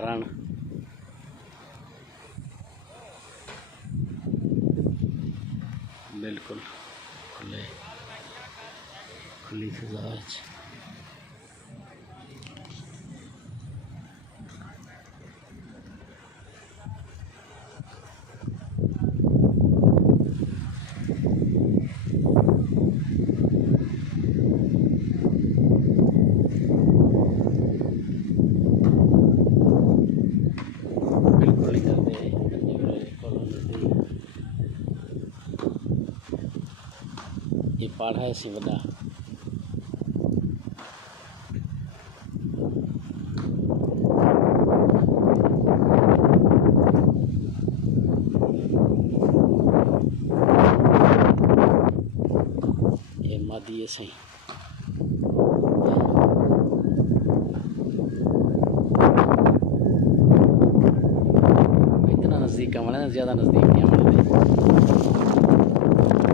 हरण बिल्कुल खुली फिजा। बिल्कुल ये पहाड़ है सी वड्डा। ये मादी है सही। इतना नज़दीक का मतलब ज़्यादा नज़दीक नहीं है।